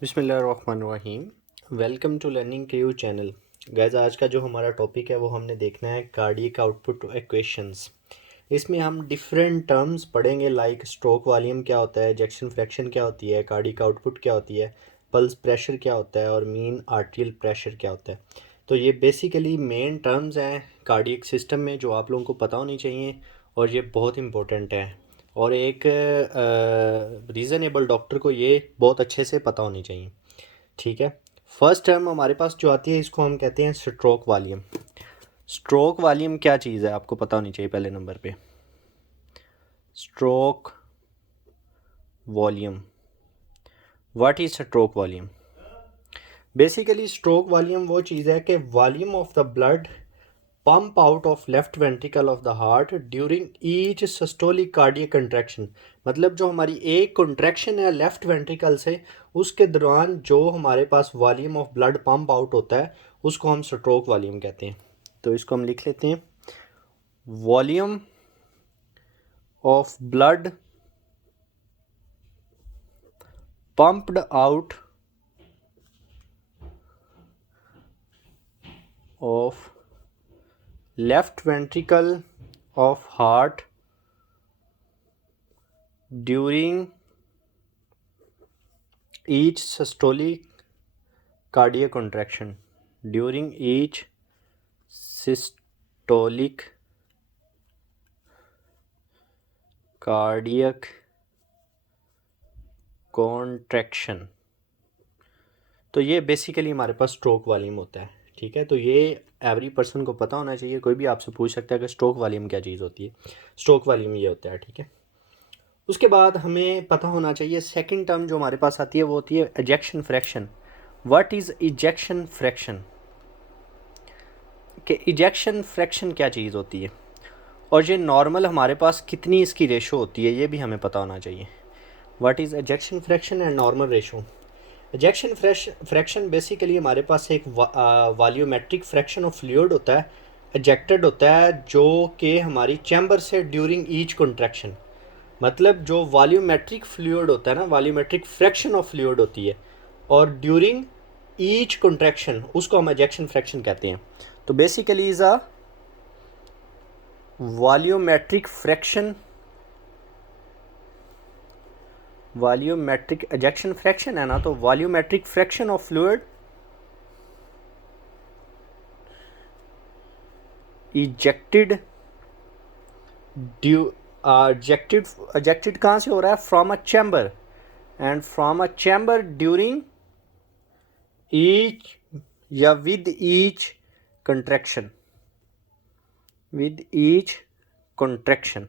बिस्मिल्लाहिर्रहमानिर्रहीम। Welcome to learning Q channel. Guys आज का जो हमारा टॉपिक है वो हमने देखना है कार्डियक आउटपुट इक्वेशंस। इसमें हम डिफरेंट टर्म्स पढ़ेंगे लाइक स्ट्रोक वॉल्यूम क्या होता है, इजेक्शन फ्रैक्शन क्या होती है, कार्डियक आउटपुट क्या होती है, पल्स प्रेशर क्या होता है और मीन आर्टियल प्रेशर क्या होता है। तो ये बेसिकली मेन टर्म्स हैं कार्डियक सिस्टम में जो आप लोगों को पता होनी चाहिए और ये बहुत इंपॉर्टेंट है और एक रीज़नेबल डॉक्टर को ये बहुत अच्छे से पता होनी चाहिए। ठीक है। फर्स्ट टर्म हमारे पास जो आती है इसको हम कहते हैं स्ट्रोक वॉल्यूम। स्ट्रोक वॉल्यूम क्या चीज़ है आपको पता होनी चाहिए पहले नंबर पे। Stroke volume, what is stroke volume? Basically stroke volume वो चीज़ है कि volume of the blood pump out of left ventricle of the heart during each systolic cardiac contraction. मतलब जो हमारी एक कंट्रैक्शन है लेफ्ट वेंट्रिकल से, उसके दौरान जो हमारे पास volume of blood pump out होता है उसको हम स्ट्रोक वॉल्यूम कहते हैं। तो इसको हम लिख लेते हैं, volume of blood pumped out of left ventricle of heart during each systolic cardiac contraction. During each systolic cardiac contraction। तो ये बेसिकली हमारे पास स्ट्रोक वॉल्यूम होता है। ठीक है, तो ये एवरी पर्सन को पता होना चाहिए। कोई भी आपसे पूछ सकता है कि स्ट्रोक वॉल्यूम क्या चीज़ होती है। स्ट्रोक वॉल्यूम ये होता है। ठीक है, उसके बाद हमें पता होना चाहिए सेकंड टर्म जो हमारे पास आती है वो होती है ejection fraction. What is ejection fraction? कि इजेक्शन फ्रैक्शन क्या चीज़ होती है और ये नॉर्मल हमारे पास कितनी इसकी रेशो होती है ये भी हमें पता होना चाहिए। What is ejection fraction and normal ratio? Ejection fraction basically हमारे पास एक वॉल्यूमेट्रिक फ्रैक्शन ऑफ फ्लूइड होता है, इजेक्टेड होता है, जो कि हमारी चैम्बर से ड्यूरिंग ईच कंट्रैक्शन। मतलब जो वॉल्यूमेट्रिक फ्लूइड होता है ना, वॉल्यूमेट्रिक फ्रैक्शन ऑफ फ्लूइड होती है और ड्यूरिंग ईच कंट्रैक्शन उसको हम इजेक्शन फ्रैक्शन कहते हैं। तो basically is a volumetric fraction, volumetric ejection fraction है ना, तो volumetric fraction of fluid ejected due ejected कहाँ से हो रहा है? From a chamber, and from a chamber during each या with each contraction, with each contraction.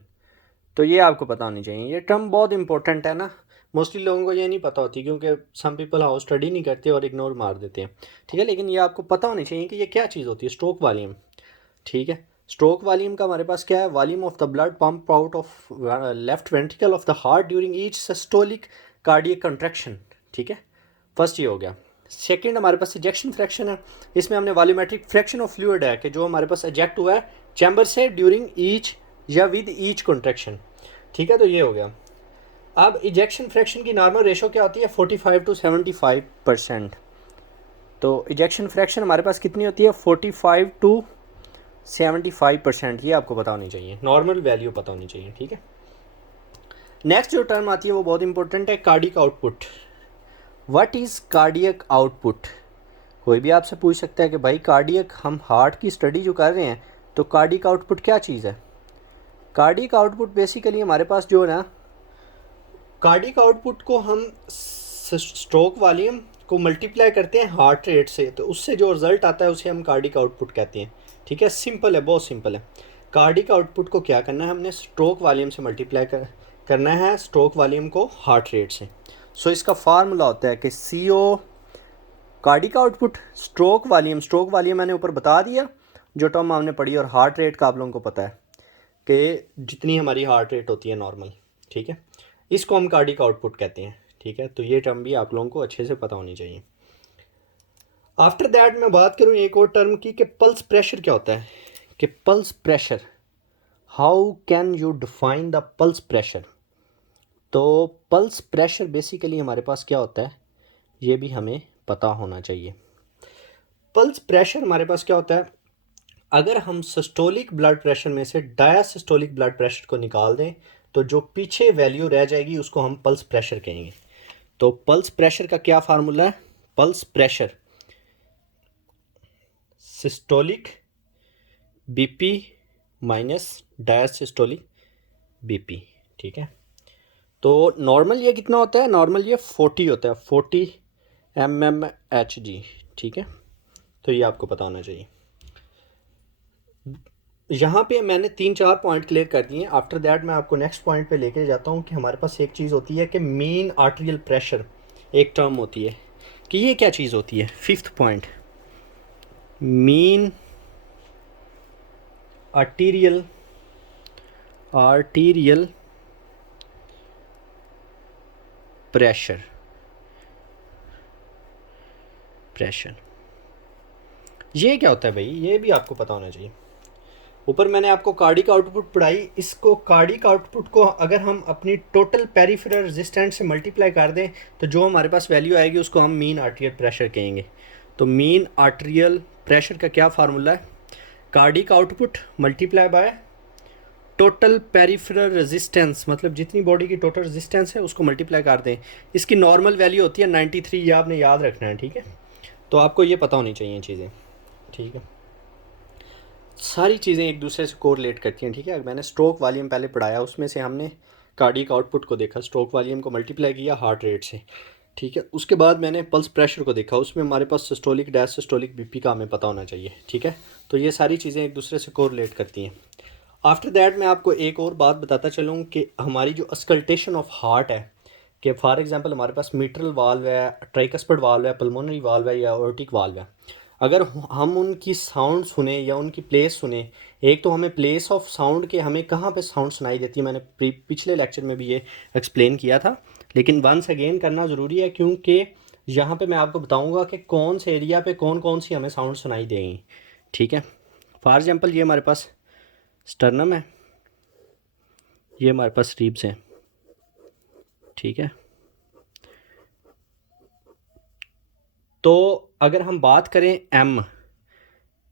तो ये आपको पता होनी चाहिए। ये टर्म बहुत इंपॉर्टेंट है ना, मोस्टली लोगों को ये नहीं पता होती क्योंकि सम पीपल हाउस स्टडी नहीं करते और इग्नोर मार देते हैं। ठीक है, लेकिन ये आपको पता होनी चाहिए कि ये क्या चीज़ होती है, स्ट्रोक वॉल्यूम। ठीक है, स्ट्रोक वॉल्यूम का हमारे पास क्या है? Volume of the blood pump out of left ventricle of the heart during each systolic cardiac contraction. ठीक है, फर्स्ट ये हो गया। सेकंड हमारे पास इजेक्शन फ्रैक्शन है। इसमें हमने वॉल्यूमेट्रिक फ्रैक्शन ऑफ फ्लूइड है कि जो हमारे पास इजेक्ट हुआ है चैम्बर से ड्यूरिंग ईच या विद ईच कंट्रैक्शन। ठीक है, तो ये हो गया। अब इजेक्शन फ्रैक्शन की नॉर्मल रेशो क्या होती है? 45 to 75%। तो इजेक्शन फ्रैक्शन हमारे पास कितनी होती है? 45 to 75%। ये आपको पता होनी चाहिए, नॉर्मल वैल्यू पता होनी चाहिए। ठीक है, नेक्स्ट जो टर्म आती है वो बहुत इंपॉर्टेंट है, cardiac output. What is cardiac output? कोई भी आपसे पूछ सकता है कि भाई कार्डियक, हम हार्ट की स्टडी जो कर रहे हैं, तो कार्डियक आउटपुट क्या चीज़ है? कार्डियक आउटपुट बेसिकली हमारे पास जो है ना, कार्डियक आउटपुट को हम स्ट्रोक वॉल्यूम को मल्टीप्लाई करते हैं हार्ट रेट से, तो उससे जो रिजल्ट आता है उसे हम कार्डियक आउटपुट कहते हैं। ठीक है, सिंपल है, बहुत सिंपल है। कार्डियक आउटपुट को क्या करना है, हमने स्ट्रोक वॉल्यूम से मल्टीप्लाई करना है स्ट्रोक वॉल्यूम को हार्ट रेट से। सो इसका फार्मूला होता है कि CO cardiac output stroke volume. Stroke volume मैंने ऊपर बता दिया जो टर्म हमने पढ़ी, और हार्ट रेट का आप लोगों को पता है कि जितनी हमारी हार्ट रेट होती है नॉर्मल। ठीक है, इसको हम कार्डियक आउटपुट कहते हैं। ठीक है, तो ये टर्म भी आप लोगों को अच्छे से पता होनी चाहिए। आफ्टर दैट मैं बात करूँ एक और टर्म की कि पल्स प्रेशर क्या होता है। कि pulse pressure, how can you define the pulse pressure? तो पल्स प्रेशर बेसिकली हमारे पास क्या होता है ये भी हमें पता होना चाहिए। पल्स प्रेशर हमारे पास क्या होता है, अगर हम सिस्टोलिक ब्लड प्रेशर में से डायसिस्टोलिक ब्लड प्रेशर को निकाल दें तो जो पीछे वैल्यू रह जाएगी उसको हम पल्स प्रेशर कहेंगे। तो पल्स प्रेशर का क्या फार्मूला है, pulse pressure systolic BP minus diastolic BP, ठीक है। तो नॉर्मल ये कितना होता है, नॉर्मल ये 40 होता है, 40 mmHg, ठीक है। तो ये आपको पता होना चाहिए। यहाँ पे मैंने 3-4 पॉइंट क्लियर कर दिए। आफ्टर दैट मैं आपको नेक्स्ट पॉइंट पे लेके जाता हूँ कि हमारे पास एक चीज़ होती है कि मेन आर्टेरियल प्रेशर एक टर्म होती है, कि ये क्या चीज़ होती है। 5th point, mean arterial pressure ये क्या होता है भाई, ये भी आपको पता होना चाहिए। ऊपर मैंने आपको कार्डिक आउटपुट पढ़ाई, इसको कार्डिक आउटपुट को अगर हम अपनी टोटल पेरिफेरल रेजिस्टेंस से मल्टीप्लाई कर दें तो जो हमारे पास वैल्यू आएगी उसको हम मीन आर्टेरियल प्रेशर कहेंगे। तो मीन आर्टेरियल प्रेशर का क्या फार्मूला है, cardiac output multiply by total peripheral resistance, मतलब जितनी बॉडी की टोटल रेजिस्टेंस है उसको मल्टीप्लाई कर दें। इसकी नॉर्मल वैल्यू होती है 93, ये आपने याद रखना है, ठीक है। तो आपको ये पता होनी चाहिए चीज़ें, ठीक है। सारी चीज़ें एक दूसरे से कोरिलेट करती हैं, ठीक है। मैंने स्ट्रोक वॉल्यूम पहले पढ़ाया, उसमें से हमने कार्डिक आउटपुट को देखा, स्ट्रोक वॉल्यूम को मल्टीप्लाई किया हार्ट रेट से, ठीक है। उसके बाद मैंने पल्स प्रेशर को देखा, उसमें हमारे पास सिस्टोलिक डायसिस्टोलिक बीपी का हमें पता होना चाहिए, ठीक है। तो ये सारी चीज़ें एक दूसरे से कोरिलेट करती हैं। आफ्टर दैट मैं आपको एक और बात बताता चलूँ कि हमारी जो अस्कल्टेशन ऑफ हार्ट है, कि फॉर एग्जांपल हमारे पास मिट्रल वाल्व है, ट्राइकस्पिड वाल्व है, पल्मोनरी वाल्व है या ऑर्टिक वाल्व है, अगर हम उनकी साउंड सुने या उनकी प्लेस सुने, एक तो हमें प्लेस ऑफ साउंड के हमें कहाँ पे साउंड सुनाई देती है, मैंने पिछले लेक्चर में भी ये एक्सप्लेन किया था, लेकिन वंस अगेन करना ज़रूरी है क्योंकि यहाँ पे मैं आपको बताऊँगा कि कौन से एरिया पे कौन कौन सी हमें साउंड सुनाई देंगी, ठीक है। फॉर एग्जांपल ये हमारे पास स्टर्नम है, ये हमारे पास रीब्स हैं, ठीक है। तो अगर हम बात करें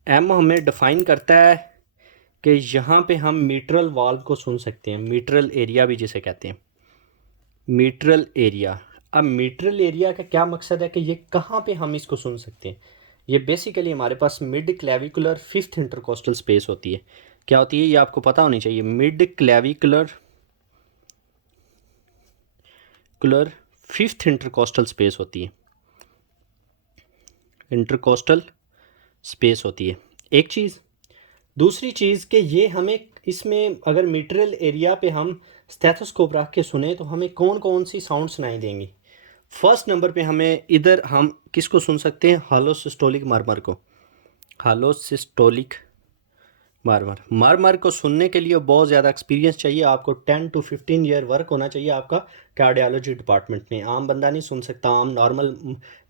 एम हमें डिफ़ाइन करता है कि यहाँ पे हम मीट्रल वाल्व को सुन सकते हैं, मीट्रल एरिया भी जिसे कहते हैं, मीट्रल एरिया। अब मीट्रल एरिया का क्या मकसद है कि ये कहाँ पे हम इसको सुन सकते हैं, ये बेसिकली हमारे पास mid clavicular 5th intercostal space होती है। क्या होती है ये आपको पता होनी चाहिए, mid clavicular 5th intercostal space होती है, इंटरकोस्टल स्पेस होती है एक चीज़। दूसरी चीज़ कि ये हमें इसमें अगर मीट्रल एरिया पे हम स्टेथोस्कोप रख के सुने तो हमें कौन कौन सी साउंड सुनाई देंगी। फर्स्ट नंबर पे हमें इधर हम किसको सुन सकते हैं, हालो सिस्टोलिक मरमर को, हालो सिस्टोलिक मरमर को सुनने के लिए बहुत ज़्यादा एक्सपीरियंस चाहिए आपको, 10 to 15 ईयर वर्क होना चाहिए आपका कार्डियोलॉजी डिपार्टमेंट में। आम बंदा नहीं सुन सकता, आम नॉर्मल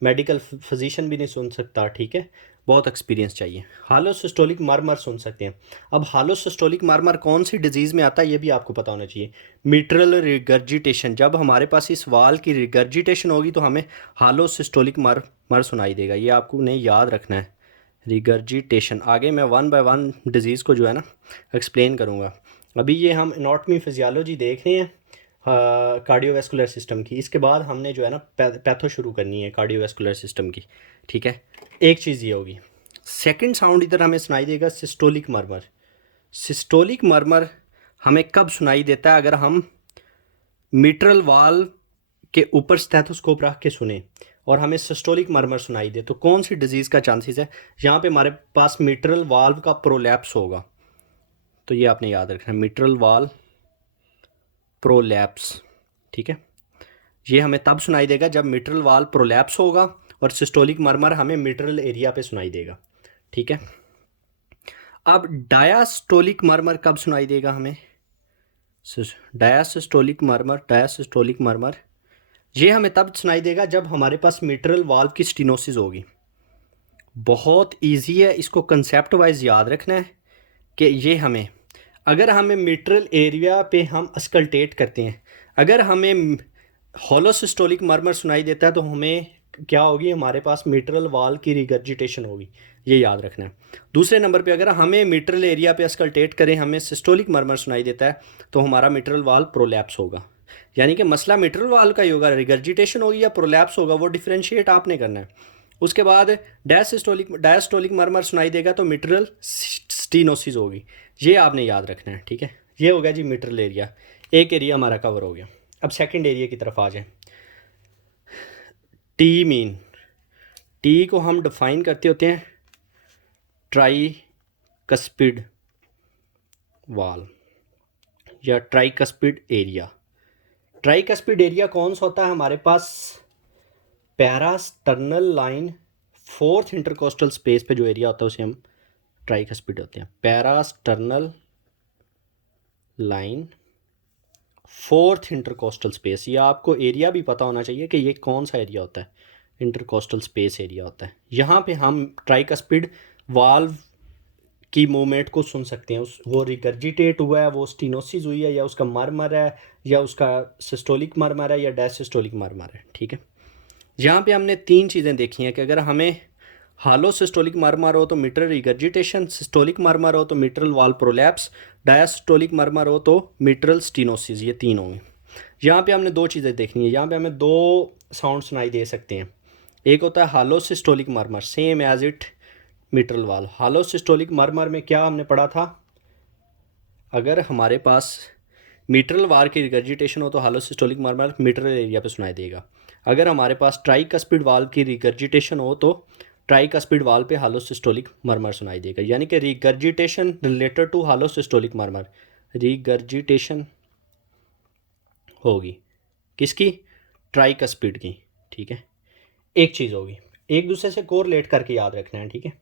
मेडिकल फिजिशियन भी नहीं सुन सकता, ठीक है, बहुत एक्सपीरियंस चाहिए। हालो सिस्टोलिक मरमर सुन सकते हैं। अब हालो सिस्टोलिक मरमर कौन सी डिजीज़ में आता है ये भी आपको पता होना चाहिए, मिट्रल रिगर्जिटेशन। जब हमारे पास इस वाल की रिगर्जिटेशन होगी तो हमें हालो सिस्टोलिक मर सुनाई देगा, ये आपको नहीं याद रखना है, रिगर्जिटेशन। आगे मैं 1 by 1 डिज़ीज़ को जो है ना एक्सप्लेन करूँगा। अभी ये हम एनाटॉमी फिजियोलॉजी देख रहे हैं कार्डियोवैस्कुलर सिस्टम की, इसके बाद हमने जो है ना पैथो शुरू करनी है कार्डियोवैस्कुलर सिस्टम की, ठीक है। एक चीज़ ये होगी, सेकंड साउंड इधर हमें सुनाई देगा सिस्टोलिक मरमर। सिस्टोलिक मरमर हमें कब सुनाई देता है, अगर हम मिट्रल वाल्व के ऊपर स्टेथोस्कोप रख के सुने और हमें सिस्टोलिक मरमर सुनाई दे, तो कौन सी डिजीज़ का चांसेस है, यहाँ पे हमारे पास मिट्रल वाल्व का प्रोलैप्स होगा। तो ये आपने याद रखना है, मिट्रल वाल्व प्रोलैप्स, ठीक है। ये हमें तब सुनाई देगा जब मिट्रल वाल्व प्रोलैप्स होगा और सिस्टोलिक मरमर हमें मिट्रल एरिया पे सुनाई देगा, ठीक है। अब डायास्टोलिक मरमर कब सुनाई देगा हमें, डायासिस्टोलिक मरमर ये हमें तब सुनाई देगा जब हमारे पास मिट्रल वाल्व की स्टेनोसिस होगी। बहुत इजी है, इसको कंसेप्ट वाइज याद रखना है कि ये हमें, अगर हमें मिट्रल एरिया पे हम अस्कल्टेट करते हैं, अगर हमें होलोसिस्टोलिक मरमर सुनाई देता है तो हमें क्या होगी, हमारे पास मिट्रल वाल की रिगर्जिटेशन होगी, ये याद रखना है। दूसरे नंबर पे अगर हमें मिट्रल एरिया पे अस्कल्टेट करें, हमें सिस्टोलिक मरमर सुनाई देता है, तो हमारा मिट्रल वाल प्रोलैप्स होगा। यानी कि मसला मिट्रल वाल का ही होगा, रिगर्जिटेशन होगी या प्रोलैप्स होगा, वो डिफरेंशिएट आपने करना है। उसके बाद डायस्टोलिक मरमर सुनाई देगा तो मिट्रल स्टीनोसिस होगी, ये आपने याद रखना है, ठीक है। ये हो गया जी मिट्रल एरिया, एक एरिया हमारा कवर हो गया। अब सेकंड एरिया की तरफ आ जाए। टी मीन, टी को हम डिफाइन करते होते हैं ट्राई कस्पिड वाल या tricuspid area. Tricuspid area कौन सा होता है, हमारे पास parasternal line fourth intercostal space पे जो एरिया होता है उसे हम ट्राई कस्पिड होते हैं। Parasternal line fourth intercostal space, ये आपको एरिया भी पता होना चाहिए कि ये कौन सा एरिया होता है, इंटरकोस्टल स्पेस एरिया होता है। यहाँ पे हम ट्राइकस्पिड वाल्व की मूवमेंट को सुन सकते हैं, उस वो रिगर्जिटेट हुआ है, वो स्टीनोसिस हुई है, या उसका मरमर है, या उसका सिस्टोलिक मरमर है, या डायसिस्टोलिक मरमर है, ठीक है। यहाँ पे हमने तीन चीज़ें देखी हैं कि अगर हमें हालो सिस्टोलिक मरमर हो तो मिट्रल रिगर्जिटेशन, सिस्टोलिक मरमर हो तो मिट्रल वाल प्रोलैप्स, डायस्टोलिक मरमर हो तो मिट्रल स्टीनोसिस, ये तीन होंगे। यहाँ पे हमने दो चीज़ें देखनी है, यहाँ पे हमें दो साउंड सुनाई दे सकते हैं। एक होता है holo systolic murmur, same as it mitral valve. Holo systolic मरमर में क्या हमने पढ़ा था, अगर हमारे पास मिट्रल वाल की रिगर्जिटेशन हो तो हालो सिस्टोलिक मरमर मिट्रल एरिया पे सुनाई देगा। अगर हमारे पास ट्राइकस्पिड वाल की रिगर्जिटेशन हो तो ट्राइकस्पिड वाल पे हालो सिस्टोलिक मरमर सुनाई देगा। यानी कि regurgitation related to holo systolic murmur, regurgitation होगी किसकी, ट्राइकस्पिड की, ठीक है। एक चीज़ होगी, एक दूसरे से कोरिलेट करके याद रखना है, ठीक है।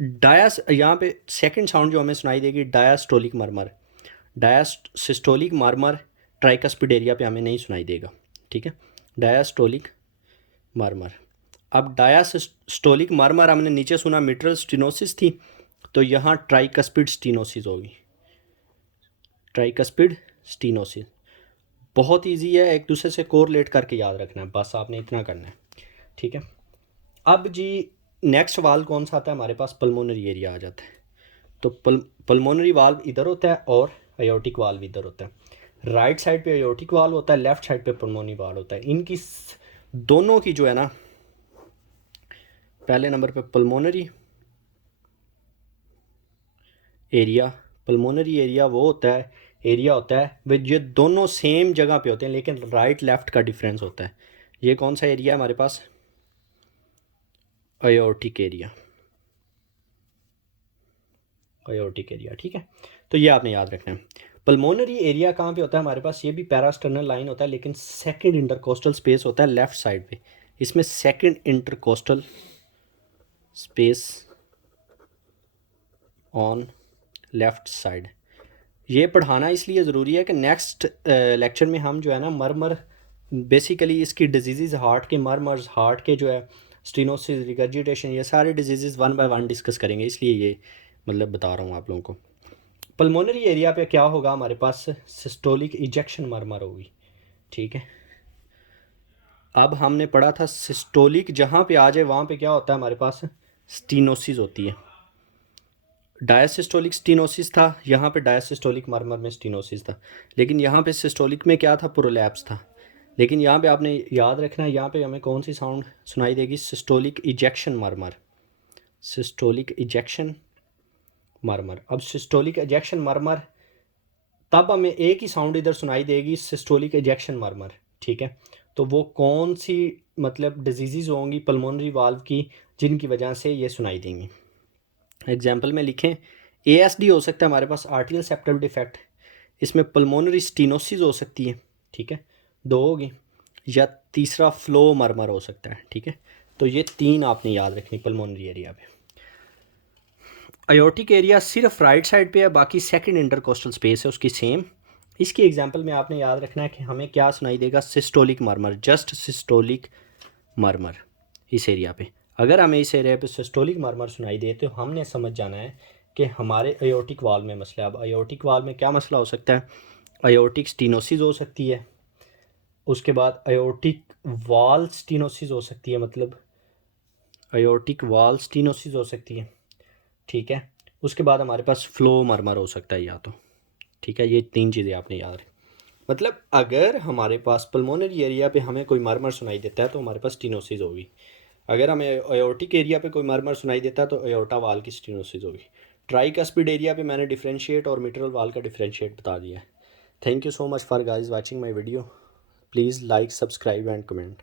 डायस, यहाँ पे सेकंड साउंड जो हमें सुनाई देगी डायस्टोलिक मरमर, डायस्टोलिक मरमर ट्राइकस्पिड एरिया पे हमें नहीं सुनाई देगा, ठीक है, डायस्टोलिक मरमर। अब डायस्टोलिक मरमर हमने नीचे सुना मिट्रल स्टीनोसिस थी, तो यहाँ ट्राइकस्पिड स्टीनोसिस होगी, ट्राइकस्पिड स्टीनोसिस। बहुत इजी है, एक दूसरे से कोरिलेट करके याद रखना है, बस आपने इतना करना है, ठीक है। अब जी नेक्स्ट वाल्व कौन सा आता है हमारे पास, पल्मोनरी एरिया आ जाता है। तो पल्मोनरी वाल्व इधर होता है और अयोटिक वाल्व इधर होता है। राइट साइड पे अयोटिक वाल्व होता है, लेफ्ट साइड पे पल्मोनरी वाल्व होता है। इनकी दोनों की जो है ना, पहले नंबर पे पल्मोनरी एरिया, पल्मोनरी एरिया वो होता है, एरिया होता है वे ये दोनों सेम जगह पे होते हैं लेकिन राइट लेफ्ट का डिफरेंस होता है। ये कौन सा एरिया है हमारे पास, अयोर्टिक एरिया, अयोर्टिक एरिया, ठीक है। तो ये आपने याद रखना है। पल्मोनरी एरिया कहाँ पे होता है हमारे पास, ये भी पैरास्टर्नल लाइन होता है लेकिन सेकंड इंटरकोस्टल स्पेस होता है लेफ्ट साइड पे, इसमें second intercostal space on left side. ये पढ़ाना इसलिए ज़रूरी है कि नेक्स्ट लेक्चर में हम जो है ना मरमर, बेसिकली इसकी डिजीज़ हार्ट के मरमर्स, हार्ट के जो है स्टीनोसिस, रिगर्जिटेशन, ये सारे disease one by one discuss करेंगे, इसलिए ये मतलब बता रहा हूँ आप लोगों को। पल्मोनरी एरिया पे क्या होगा हमारे पास, सिस्टोलिक इजेक्शन मरमर होगी, ठीक है। अब हमने पढ़ा था सिस्टोलिक, जहाँ पे आ जाए वहाँ पे क्या होता है हमारे पास, स्टीनोसिस होती है। डायसिस्टोलिक स्टीनोसिस था, यहाँ पे डायसिस्टोलिक मरमर में स्टीनोसिस था, लेकिन यहाँ पे सिस्टोलिक में क्या था, प्रोलैप्स था। लेकिन यहाँ पे आपने याद रखना है, यहाँ पे हमें कौन सी साउंड सुनाई देगी, सिस्टोलिक इजेक्शन मरमर, सिस्टोलिक इजेक्शन मरमर। अब सिस्टोलिक इजेक्शन मरमर तब हमें एक ही साउंड इधर सुनाई देगी, सिस्टोलिक इजेक्शन मरमर, ठीक है। तो वो कौन सी मतलब डिजीज़ होंगी पल्मोनरी वाल्व की जिनकी वजह से ये सुनाई देंगी। एग्जाम्पल में लिखें, ASD हो सकता है हमारे पास, आर्टियल सेप्टल डिफेक्ट, इसमें पल्मोनरी स्टीनोसिस हो सकती है, ठीक है, दो होगी, या तीसरा फ्लो मरमर हो सकता है, ठीक है। तो ये तीन आपने याद रखनी पल्मोनरी एरिया पे। अयोर्टिक एरिया सिर्फ राइट साइड पे है, बाकी सेकंड इंटरकोस्टल स्पेस है उसकी सेम। इसकी एग्जांपल में आपने याद रखना है कि हमें क्या सुनाई देगा, सिस्टोलिक मरमर, जस्ट सिस्टोलिक मरमर इस एरिया पे। अगर हमें इस एरिया पे सिस्टोलिक मरमर सुनाई दे तो हमने समझ जाना है कि हमारे अयोर्टिक वाल में मसला है। अब अयोर्टिक वाल में क्या मसला हो सकता है, अयोर्टिक स्टीनोसिस हो सकती है, उसके बाद अयोर्टिक वाल स्टीनोसिस हो सकती है, मतलब अयोर्टिक वाल स्टीनोसिस हो सकती है, ठीक है। उसके बाद हमारे पास फ्लो मरमर हो सकता है या तो, ठीक है। ये 3 चीज़ें आपने याद रखें। मतलब अगर हमारे पास पल्मोनरी एरिया पे हमें कोई मरमर सुनाई देता है तो हमारे पास स्टीनोसिस होगी। अगर हमें एयोर्टिक एरिया पे कोई मरमर सुनाई देता है तो एयोर्टा वाल की स्टीनोसिस होगी। ट्राइकस्पिड एरिया पे मैंने डिफरेंशिएट और मिट्रल वाल का डिफरेंशिएट बता दिया है। Thank you so much for guys watching my video. Please like, subscribe and comment.